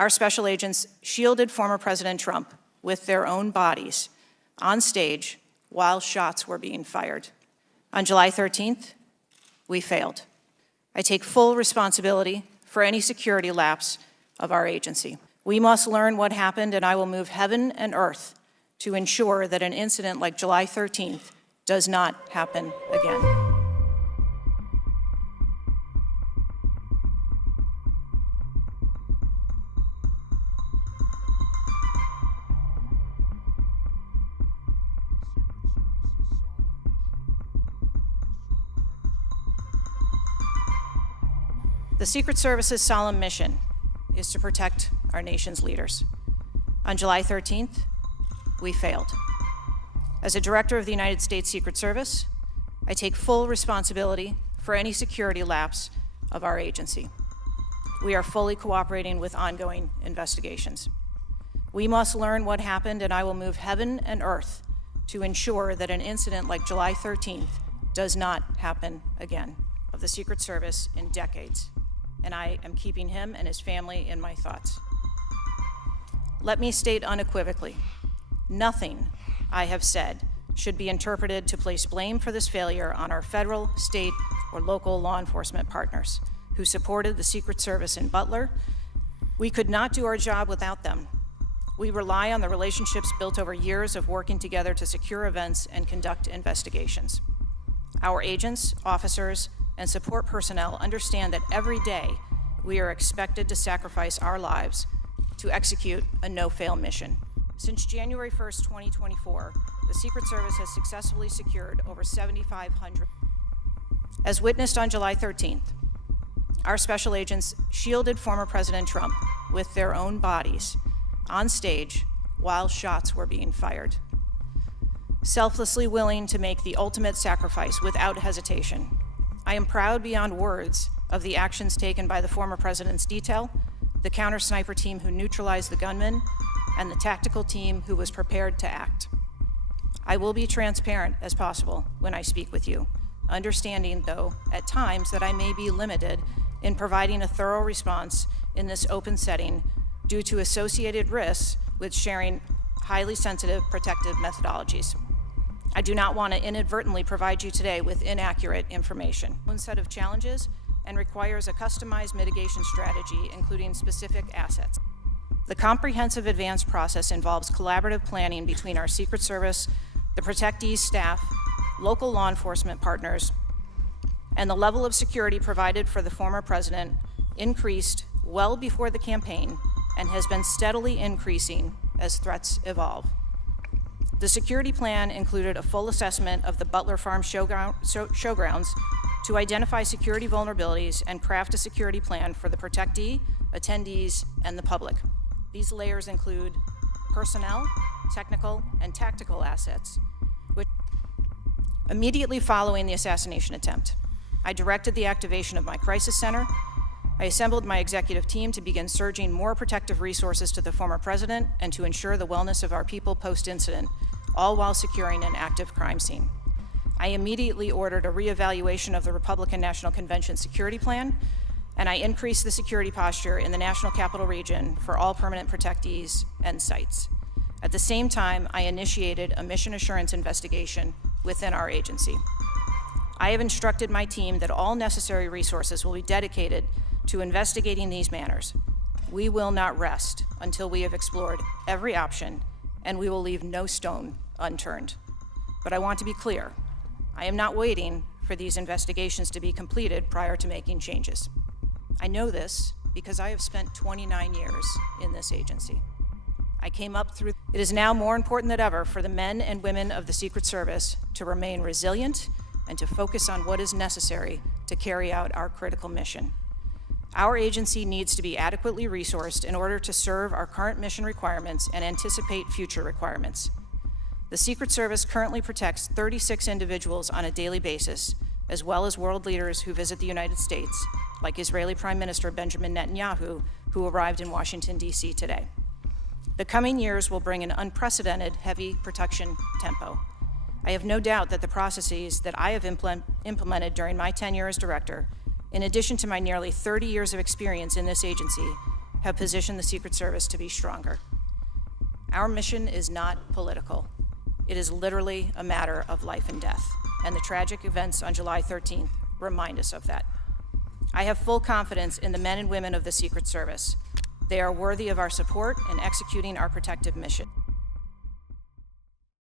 Our special agents shielded former President Trump with their own bodies on stage while shots were being fired. On July 13th, we failed. I take full responsibility for any security lapse of our agency. We must learn what happened, and I will move heaven and earth to ensure that an incident like July 13th does not happen again. The Secret Service's solemn mission is to protect our nation's leaders. On July 13th, we failed. As a director of the United States Secret Service, I take full responsibility for any security lapse of our agency. We are fully cooperating with ongoing investigations. We must learn what happened, and I will move heaven and earth to ensure that an incident like July 13th does not happen again. Of the Secret Service in decades, and I am keeping him and his family in my thoughts. Let me state unequivocally, nothing I have said should be interpreted to place blame for this failure on our federal, state, or local law enforcement partners who supported the Secret Service in Butler. We could not do our job without them. We rely on the relationships built over years of working together to secure events and conduct investigations. Our agents, officers, and support personnel understand that every day we are expected to sacrifice our lives to execute a no-fail mission. Since January 1st, 2024, the Secret Service has successfully secured over 7,500. As witnessed on July 13th, our special agents shielded former President Trump with their own bodies on stage while shots were being fired. Selflessly willing to make the ultimate sacrifice without hesitation, I am proud beyond words of the actions taken by the former president's detail, the counter-sniper team who neutralized the gunman, and the tactical team who was prepared to act. I will be transparent as possible when I speak with you, understanding, though, at times that I may be limited in providing a thorough response in this open setting due to associated risks with sharing highly sensitive protective methodologies. I do not want to inadvertently provide you today with inaccurate information. One set of challenges and requires a customized mitigation strategy, including specific assets. The comprehensive advance process involves collaborative planning between our Secret Service, the protectees staff, local law enforcement partners, and the level of security provided for the former president increased well before the campaign and has been steadily increasing as threats evolve. The security plan included a full assessment of the Butler Farm showgrounds to identify security vulnerabilities and craft a security plan for the protectee, attendees, and the public. These layers include personnel, technical, and tactical assets. Immediately following the assassination attempt, I directed the activation of my crisis center. I assembled my executive team to begin surging more protective resources to the former president and to ensure the wellness of our people post-incident, all while securing an active crime scene. I immediately ordered a reevaluation of the Republican National Convention security plan, and I increased the security posture in the National Capital Region for all permanent protectees and sites. At the same time, I initiated a mission assurance investigation within our agency. I have instructed my team that all necessary resources will be dedicated to investigating these matters. We will not rest until we have explored every option, and we will leave no stone unturned. But I want to be clear, I am not waiting for these investigations to be completed prior to making changes. I know this because I have spent 29 years in this agency. I came up through. It is now more important than ever for the men and women of the Secret Service to remain resilient and to focus on what is necessary to carry out our critical mission. Our agency needs to be adequately resourced in order to serve our current mission requirements and anticipate future requirements. The Secret Service currently protects 36 individuals on a daily basis, as well as world leaders who visit the United States, like Israeli Prime Minister Benjamin Netanyahu, who arrived in Washington, D.C. today. The coming years will bring an unprecedented heavy protection tempo. I have no doubt that the processes that I have implemented during my tenure as director, in addition to my nearly 30 years of experience in this agency, have positioned the Secret Service to be stronger. Our mission is not political. It is literally a matter of life and death, and the tragic events on July 13th remind us of that. I have full confidence in the men and women of the Secret Service. They are worthy of our support in executing our protective mission.